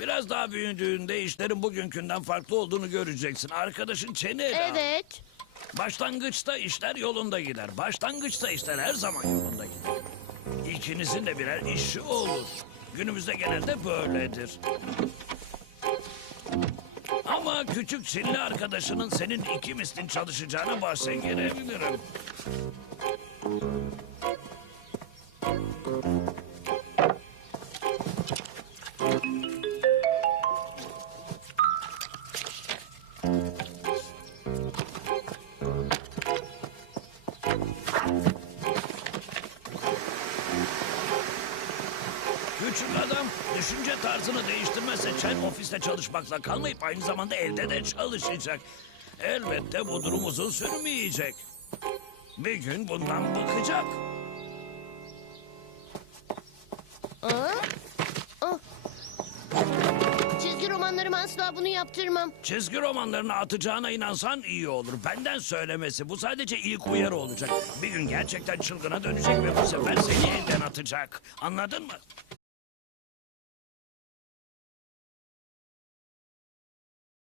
Biraz daha büyüdüğünde işlerin bugünkünden farklı olduğunu göreceksin. Arkadaşın çene Evet. Başlangıçta işler yolunda gider. Başlangıçta işler her zaman yolunda gider. İkinizin de birer işi olur. Günümüzde genelde böyledir. Ama küçük Çinli arkadaşının senin iki mislin çalışacağına bahse girebilirim. Küçük adam düşünce tarzını değiştirmezse Chen ofiste çalışmakla kalmayıp aynı zamanda evde de çalışacak. Elbette bu durum uzun sürmeyecek. Bir gün bundan bıkacak. Aa? Çizgi romanlarıma asla bunu yaptırmam. Çizgi romanlarını atacağına inansan iyi olur. Benden söylemesi bu sadece ilk uyarı olacak. Bir gün gerçekten çılgına dönecek ve bu sefer seni elden atacak. Anladın mı?